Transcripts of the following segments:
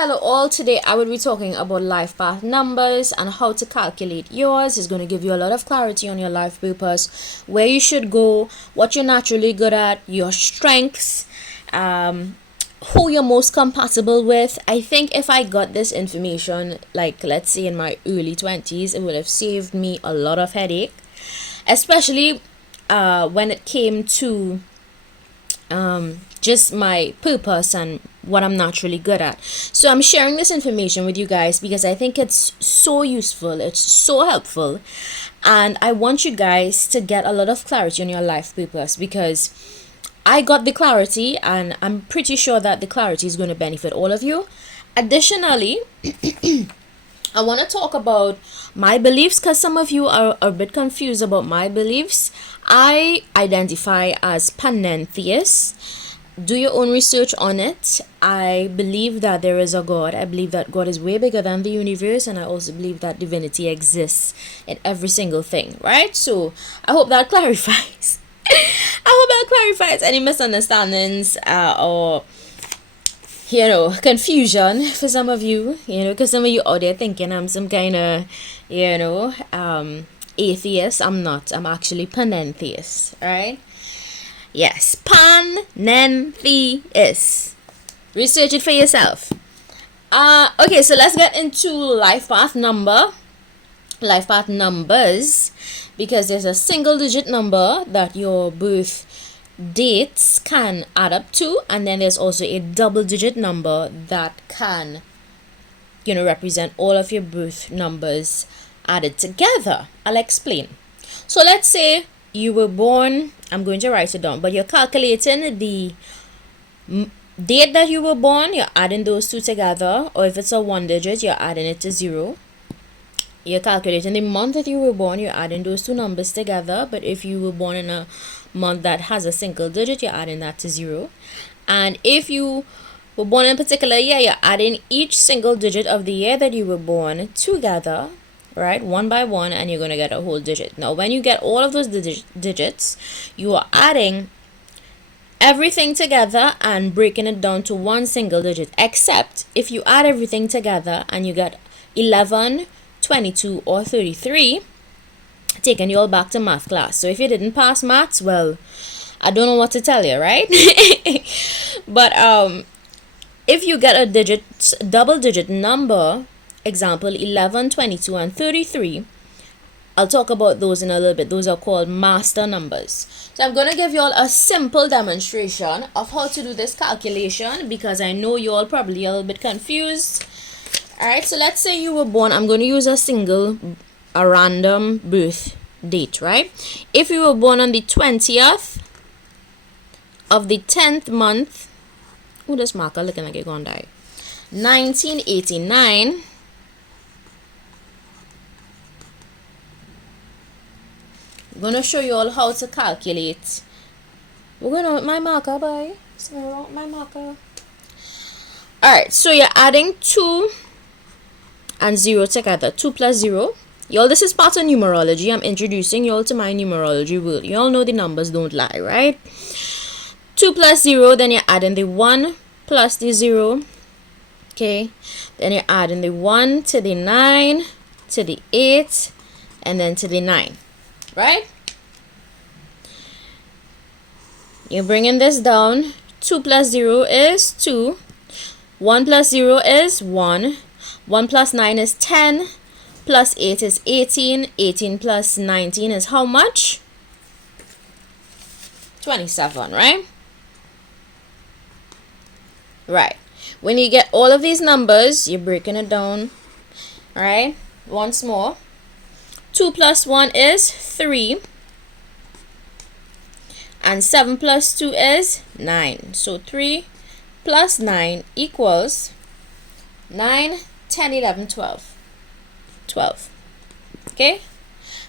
Hello all, today I will be talking about life path numbers and how to calculate yours. It's going to give you a lot of clarity on your life purpose, where you should go, what you're naturally good at, your strengths, who you're most compatible with. I think if I got this information, like let's say in my early 20s, it would have saved me a lot of headache, especially when it came to just my purpose and what I'm naturally good at. So I'm sharing this information with you guys because I think it's so useful, it's so helpful, and I want you guys to get a lot of clarity on your life purpose, because I got the clarity and I'm pretty sure that the clarity is going to benefit all of you. Additionally, I want to talk about my beliefs, because some of you are a bit confused about my beliefs. I identify as Panentheist. Do your own research on it. I believe that there is a God. I believe that God is way bigger than the universe, and I also believe that divinity exists in every single thing, right? So I hope that clarifies. I hope that clarifies any misunderstandings or confusion for some of you, because some of you out there thinking I'm some kind of, atheist. I'm not. I'm actually panentheist, right? Yes, panentheist. Research it for yourself. Okay, so let's get into life path numbers, because there's a single digit number that your birth dates can add up to, and then there's also a double digit number that can represent all of your birth numbers added together. I'll explain. So let's say you were born, I'm going to write it down, but you're calculating the date that you were born, you're adding those two together, or if it's a one digit, you're adding it to 0. You're calculating the month that you were born, you're adding those two numbers together, but if you were born in a month that has a single digit, you're adding that to 0. And if you were born in a particular year, you're adding each single digit of the year that you were born together, right, one by one, and you're going to get a whole digit. Now when you get all of those digits, you are adding everything together and breaking it down to one single digit, except if you add everything together and you get 11, 22 or 33, taking you all back to math class. So if you didn't pass maths, well, I don't know what to tell you, right? But if you get a double digit number, example 11, 22 and 33, I'll talk about those in a little bit. Those are called master numbers. So I'm going to give you all a simple demonstration of how to do this calculation, because I know you all probably a little bit confused. Alright, so let's say you were born, I'm going to use a random birth date, right? If you were born on the 20th of the 10th month, this marker looking like it's going to die, 1989, I'm going to show you all how to calculate. We're going to, my marker, boy. My marker. Alright, so you're adding 2 and 0 together. 2 plus 0. Y'all, this is part of numerology. I'm introducing y'all to my numerology world. Y'all know the numbers don't lie, right? 2 plus 0, then you're adding the 1 plus the 0. Okay. Then you're adding the 1 to the 9 to the 8 and then to the 9. Right? You're bringing this down. 2 plus 0 is 2. 1 plus 0 is 1. 1 plus 9 is 10. Plus 8 is 18. 18 plus 19 is how much? 27, right? Right. When you get all of these numbers, you're breaking it down. Right? Once more. 2 plus 1 is 3. And 7 plus 2 is 9. So 3 plus 9 equals 9, 10, 11, 12. 12. Okay?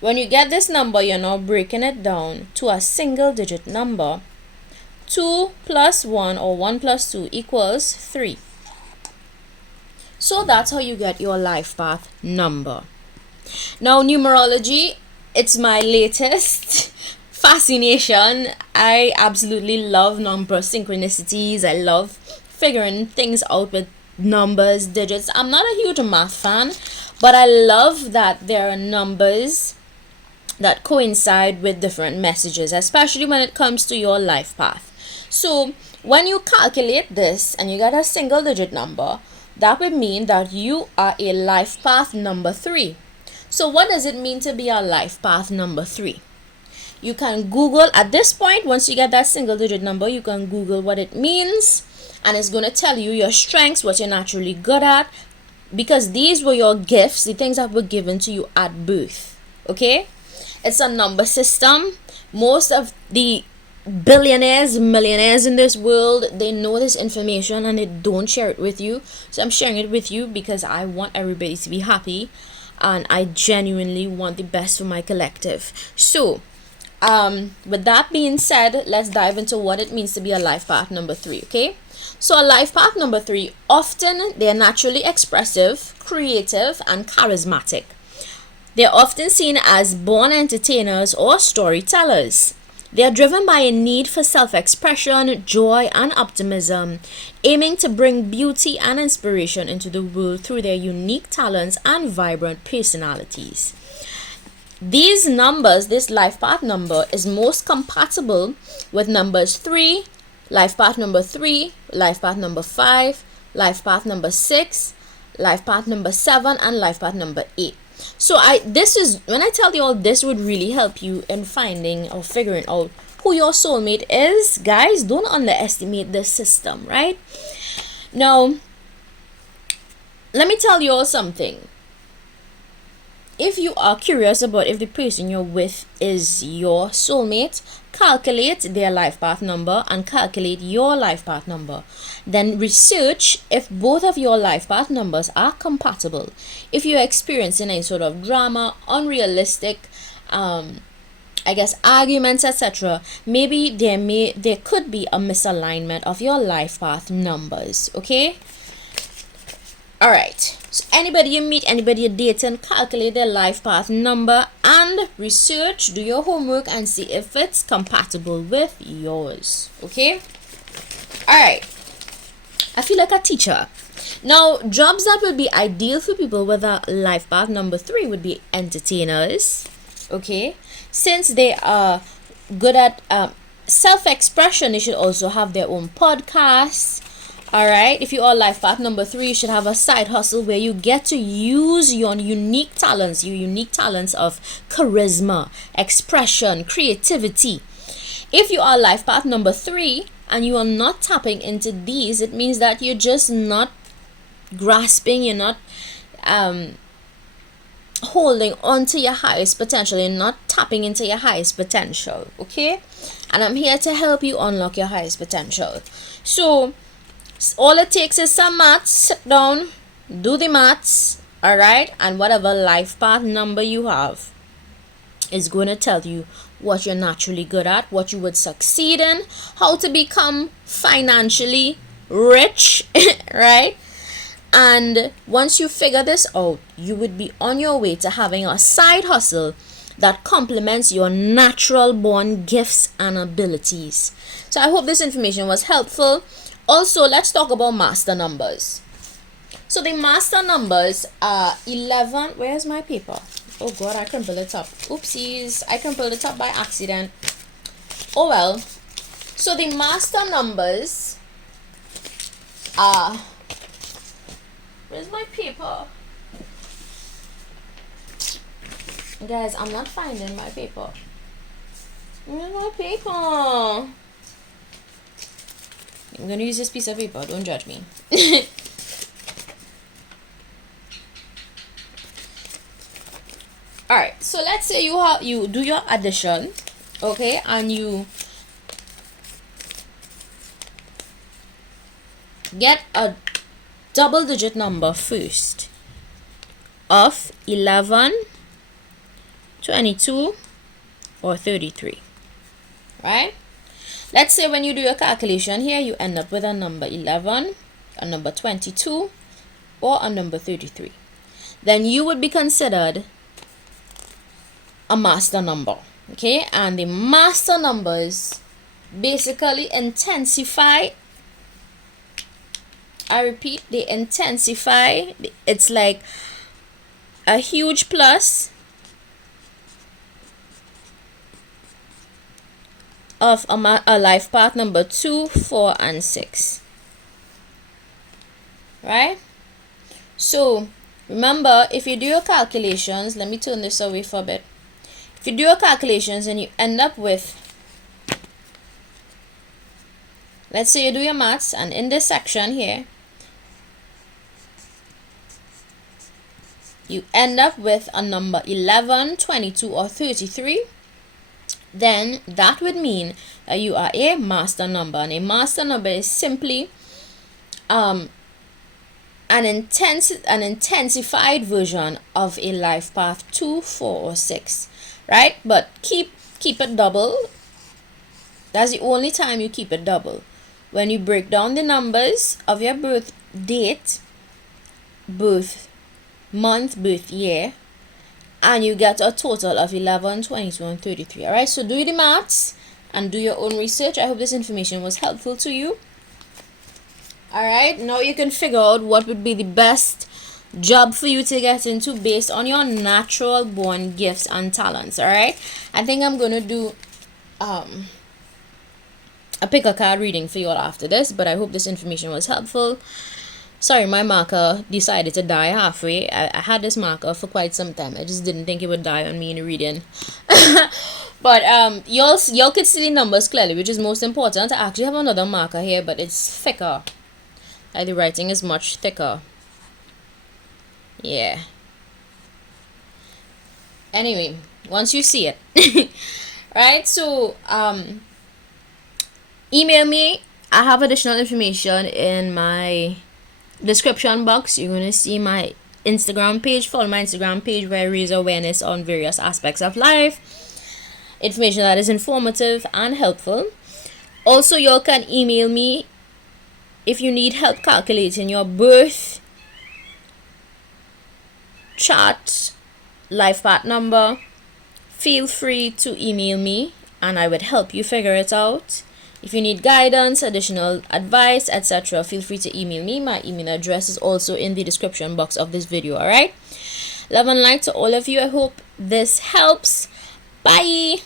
When you get this number, you're now breaking it down to a single digit number. 2 plus 1 or 1 plus 2 equals 3. So that's how you get your life path number. Now numerology, it's my latest fascination. I absolutely love number synchronicities. I love figuring things out with numbers, digits. I'm not a huge math fan, but I love that there are numbers that coincide with different messages, especially when it comes to your life path. So when you calculate this and you get a single digit number, that would mean that you are a life path number 3. So what does it mean to be a life path number 3? You can Google at this point. Once you get that single digit number, you can Google what it means, and it's going to tell you your strengths, what you're naturally good at, because these were your gifts, the things that were given to you at birth. Okay, it's a number system. Most of the billionaires, millionaires in this world, they know this information and they don't share it with you. So I'm sharing it with you because I want everybody to be happy, and I genuinely want the best for my collective. So with that being said, let's dive into what it means to be a life path number 3. Okay, so a life path number 3, often they're naturally expressive, creative, and charismatic. They're often seen as born entertainers or storytellers. They are driven by a need for self-expression, joy, and optimism, aiming to bring beauty and inspiration into the world through their unique talents and vibrant personalities. These numbers, this life path number is most compatible with numbers 3, life path number 3, life path number 5, life path number 6, life path number 7, and life path number 8. So this is, when I tell you all, this would really help you in finding or figuring out who your soulmate is. Guys, don't underestimate this system, right? Now, let me tell you all something. If you are curious about if the person you're with is your soulmate, calculate their life path number and calculate your life path number. Then research if both of your life path numbers are compatible. If you're experiencing any sort of drama, unrealistic, arguments, etc., maybe there could be a misalignment of your life path numbers. Okay. All right. So anybody you meet, anybody you date, and calculate their life path number and research, do your homework, and see if it's compatible with yours. Okay. All right. I feel like a teacher. Now, jobs that would be ideal for people with a life path number 3 would be entertainers. Okay. Since they are good at self-expression, they should also have their own podcasts. All right, if you are life path number 3, you should have a side hustle where you get to use your unique talents of charisma, expression, creativity. If you are life path number 3 and you are not tapping into these, it means that you're just not grasping, you're not holding on to your highest potential, you're not tapping into your highest potential. Okay, and I'm here to help you unlock your highest potential. So all it takes is some maths. Sit down, do the maths, all right, and whatever life path number you have is going to tell you what you're naturally good at, what you would succeed in, how to become financially rich, right? And once you figure this out, you would be on your way to having a side hustle that complements your natural born gifts and abilities. So I hope this information was helpful. Also, let's talk about master numbers. So the master numbers are 11. Where's my paper? Oh God, I crumpled it up. Oopsies, I crumpled it up by accident. Oh well. So the master numbers are... Where's my paper? Guys, I'm not finding my paper. Where's my paper? I'm going to use this piece of paper. Don't judge me. Alright, so let's say you do your addition, okay, and you get a double digit number first of 11, 22, or 33, right? Let's say when you do your calculation here, you end up with a number 11, a number 22, or a number 33. Then you would be considered a master number, okay? And the master numbers basically intensify I repeat, they intensify. It's like a huge plus of a life path number 2, 4, and 6. Right? So remember, if you do your calculations, let me turn this away for a bit. If you do your calculations and you end up with, let's say you do your maths, and in this section here you end up with a number 11, 22, or 33, then that would mean that you are a master number. And a master number is simply an intensified version of a life path 2, 4, or 6, right? But keep it double. That's the only time you keep it double. When you break down the numbers of your birth date, birth month, birth year, and you get a total of 11, 22, and 33. All right, so do the maths and do your own research. I hope this information was helpful to you. All right, now you can figure out what would be the best job for you to get into based on your natural born gifts and talents. All right, I think I'm gonna do a pick a card reading for you all after this, but I hope this information was helpful. Sorry, my marker decided to die halfway. I had this marker for quite some time. I just didn't think it would die on me in a reading. But y'all could see the numbers clearly, which is most important. I actually have another marker here, but it's thicker. The writing is much thicker. Yeah. Anyway, once you see it. Right, so email me. I have additional information in my description box. You're going to see my Instagram page. Follow my Instagram page where I raise awareness on various aspects of life, information that is informative and helpful. Also, y'all can email me if you need help calculating your birth chart, life path number. Feel free to email me and I would help you figure it out. If you need guidance, additional advice, etc., feel free to email me. My email address is also in the description box of this video. All right, love and light to all of you. I hope this helps. Bye.